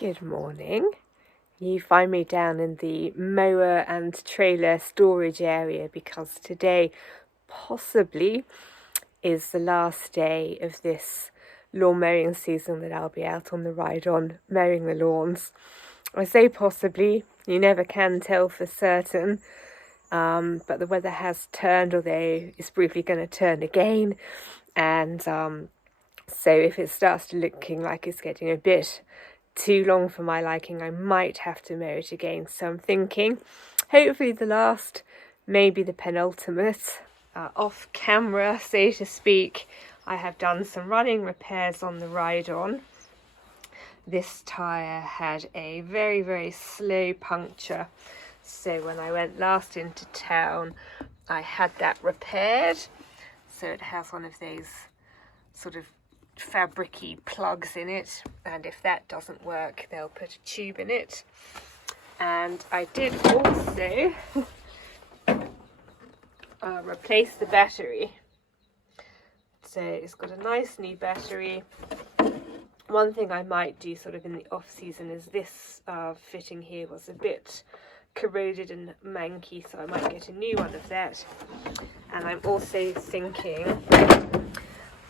Good morning. You find me down in the mower and trailer storage area because today possibly is the last day of this lawn mowing season that I'll be out on the ride-on mowing the lawns. I say possibly, you never can tell for certain, but the weather has turned, although it's briefly going to turn again, and so if it starts looking like it's getting a bit too long for my liking, I might have to mow it again. So I'm thinking hopefully the last, maybe the penultimate. Off camera, so to speak, I have done some running repairs on the ride-on. This tyre had a very, very slow puncture, so when I went last into town I had that repaired. So it has one of those sort of fabric-y plugs in it, and if that doesn't work they'll put a tube in it. And I did also replace the battery, so it's got a nice new battery. One thing I might do sort of in the off season is this fitting here was a bit corroded and manky, so I might get a new one of that. And I'm also thinking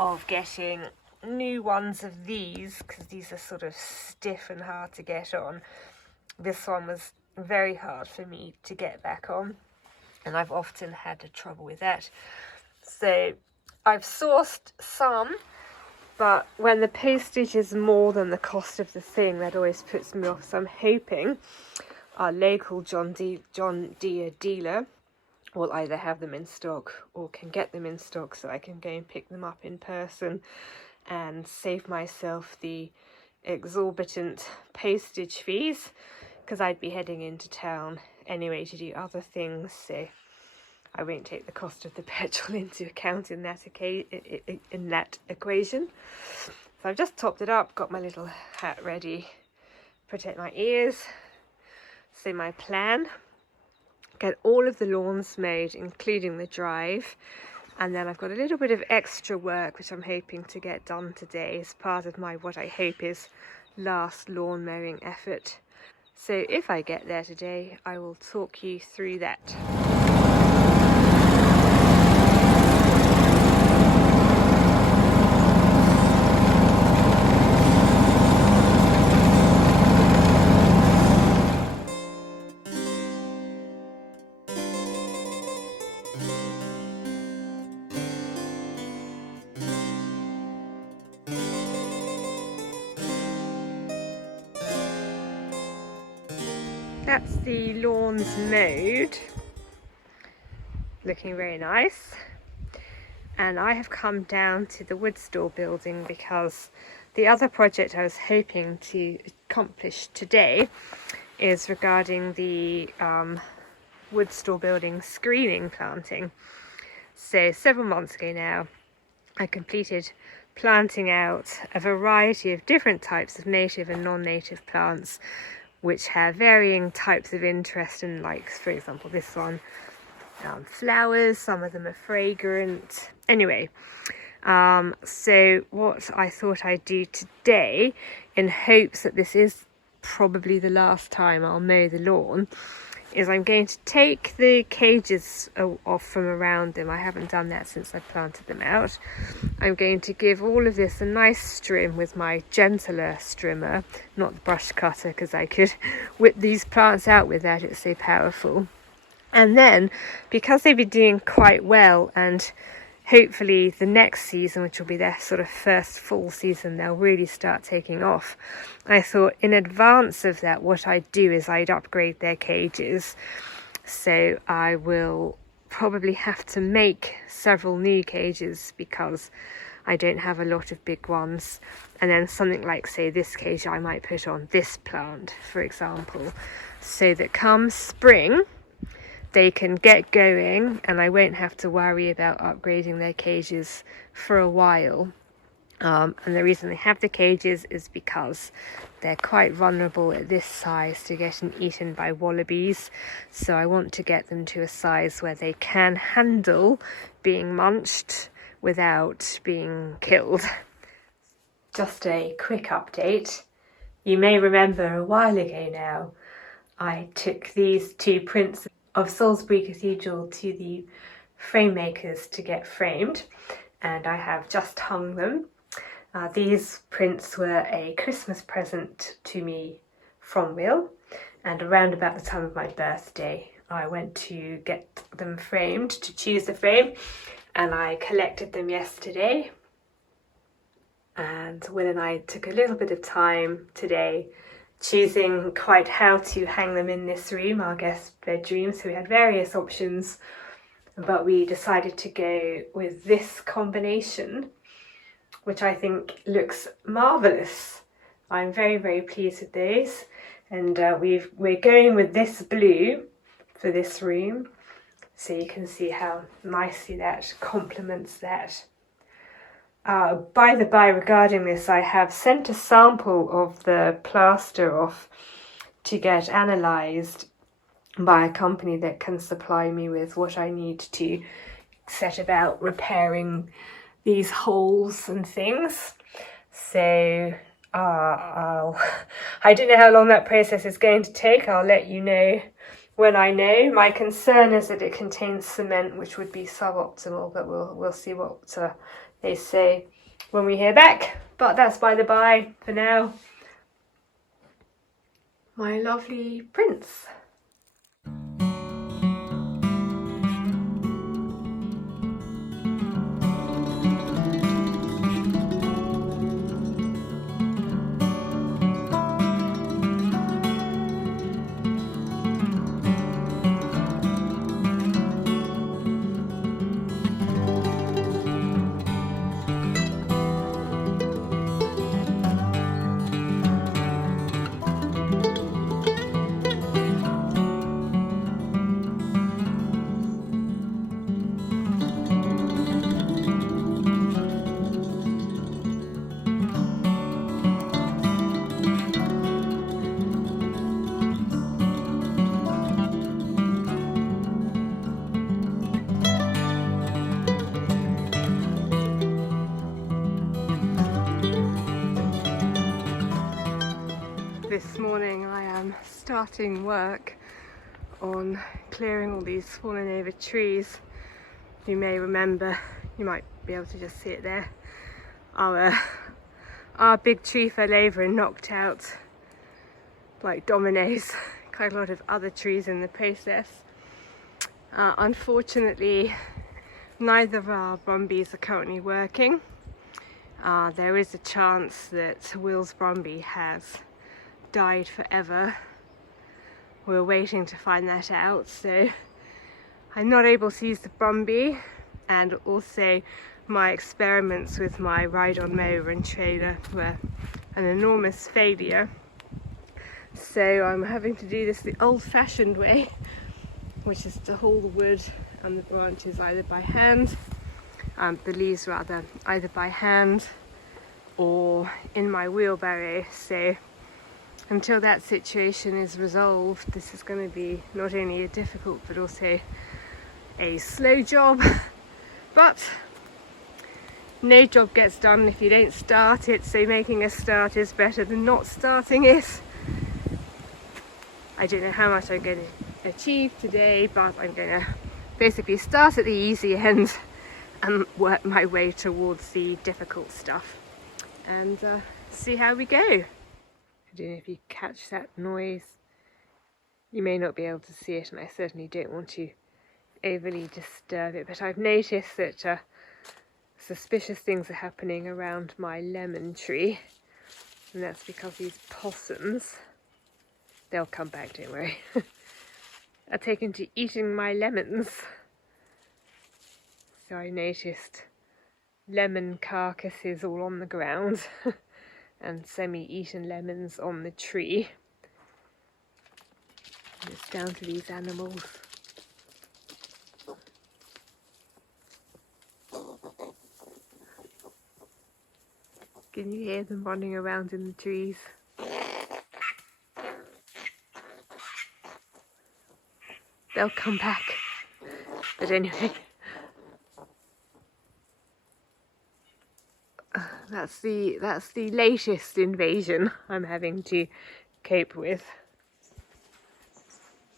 of getting new ones of these, because these are sort of stiff and hard to get on. This one was very hard for me to get back on, and I've often had trouble with that. So I've sourced some, but when the postage is more than the cost of the thing, that always puts me off. So I'm hoping our local John Deere dealer will either have them in stock or can get them in stock, so I can go and pick them up in person and save myself the exorbitant postage fees, because I'd be heading into town anyway to do other things, so I won't take the cost of the petrol into account in that equation. So I've just topped it up, got my little hat ready, protect my ears. So my plan, get all of the lawns mowed, including the drive, and then I've got a little bit of extra work which I'm hoping to get done today as part of my, what I hope is, last lawn mowing effort. So if I get there today, I will talk you through that. That's the lawns mowed, looking very nice. And I have come down to the wood store building because the other project I was hoping to accomplish today is regarding the wood store building screening planting. So several months ago now, I completed planting out a variety of different types of native and non-native plants, which have varying types of interest in, like, for example, this one, flowers, some of them are fragrant. Anyway, so what I thought I'd do today, in hopes that this is probably the last time I'll mow the lawn, is I'm going to take the cages off from around them. I haven't done that since I planted them out. I'm going to give all of this a nice trim with my gentler trimmer, not the brush cutter, because I could whip these plants out with that, it's so powerful. And then, because they've been doing quite well, and hopefully the next season, which will be their sort of first full season, they'll really start taking off. I thought in advance of that, what I'd do is I'd upgrade their cages. So I will probably have to make several new cages because I don't have a lot of big ones. And then something like, say, this cage I might put on this plant, for example, so that come spring they can get going and I won't have to worry about upgrading their cages for a while. And the reason they have the cages is because they're quite vulnerable at this size to getting eaten by wallabies. So I want to get them to a size where they can handle being munched without being killed. Just a quick update. You may remember a while ago now, I took these two prints of Salisbury Cathedral to the frame makers to get framed, and I have just hung them. These prints were a Christmas present to me from Will, and around about the time of my birthday I went to get them framed, to choose the frame, and I collected them yesterday. And Will and I took a little bit of time today choosing quite how to hang them in this room, our guest bedroom. So we had various options, but we decided to go with this combination, which I think looks marvellous. I'm very, very pleased with those. And we're going with this blue for this room, so you can see how nicely that complements that. By the by, regarding this, I have sent a sample of the plaster off to get analysed by a company that can supply me with what I need to set about repairing these holes and things. So I don't know how long that process is going to take. I'll let you know when I know. My concern is that it contains cement, which would be suboptimal, but we'll see what they say when we hear back. But that's by the by for now. My lovely prints. This morning I am starting work on clearing all these fallen over trees. You may remember, you might be able to just see it there, our big tree fell over and knocked out like dominoes quite a lot of other trees in the process. Unfortunately, neither of our brumbies are currently working. There is a chance that Will's brumby has died forever. We're waiting to find that out, so I'm not able to use the brumby, and also my experiments with my ride-on mower and trailer were an enormous failure. So I'm having to do this the old-fashioned way, which is to haul the wood and the branches either by hand, the leaves rather, either by hand or in my wheelbarrow. So until that situation is resolved, this is going to be not only a difficult but also a slow job. But no job gets done if you don't start it, so making a start is better than not starting it. I don't know how much I'm going to achieve today, but I'm going to basically start at the easy end and work my way towards the difficult stuff and see how we go. I don't know if you catch that noise. You may not be able to see it, and I certainly don't want to overly disturb it, but I've noticed that suspicious things are happening around my lemon tree, and that's because these possums, they'll come back, don't worry, are taken to eating my lemons. So I noticed lemon carcasses all on the ground and semi-eaten lemons on the tree. And it's down to these animals. Can you hear them running around in the trees? They'll come back. But anyway. That's the latest invasion I'm having to cope with.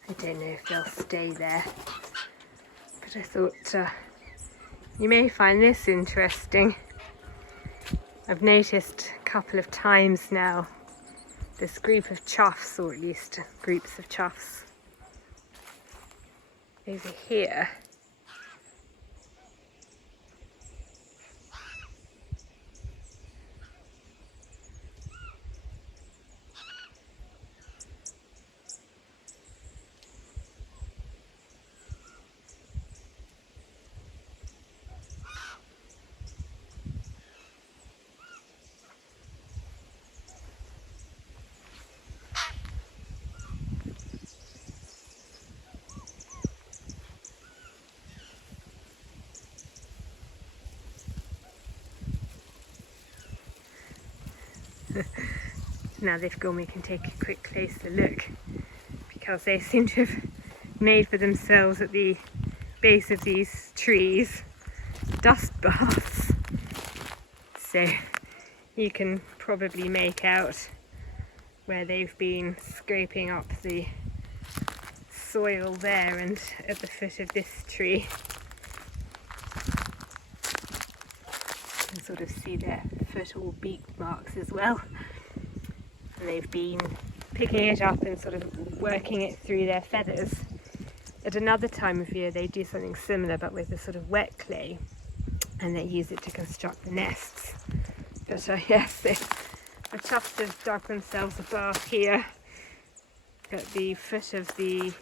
I don't know if they'll stay there, but I thought you may find this interesting. I've noticed a couple of times now this group of choughs, or at least groups of choughs, over here. Now they've gone, we can take a quick closer look, because they seem to have made for themselves at the base of these trees dust baths. So you can probably make out where they've been scraping up the soil there and at the foot of this tree. You can sort of see their foot all beak marks as well. And they've been picking it up and sort of working it through their feathers. At another time of year they do something similar, but with a sort of wet clay, and they use it to construct the nests. But yes, the choughs have dug themselves a bath here at the foot of the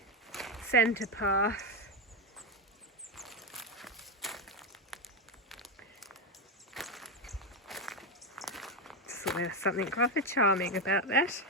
centre path. So there's something rather charming about that.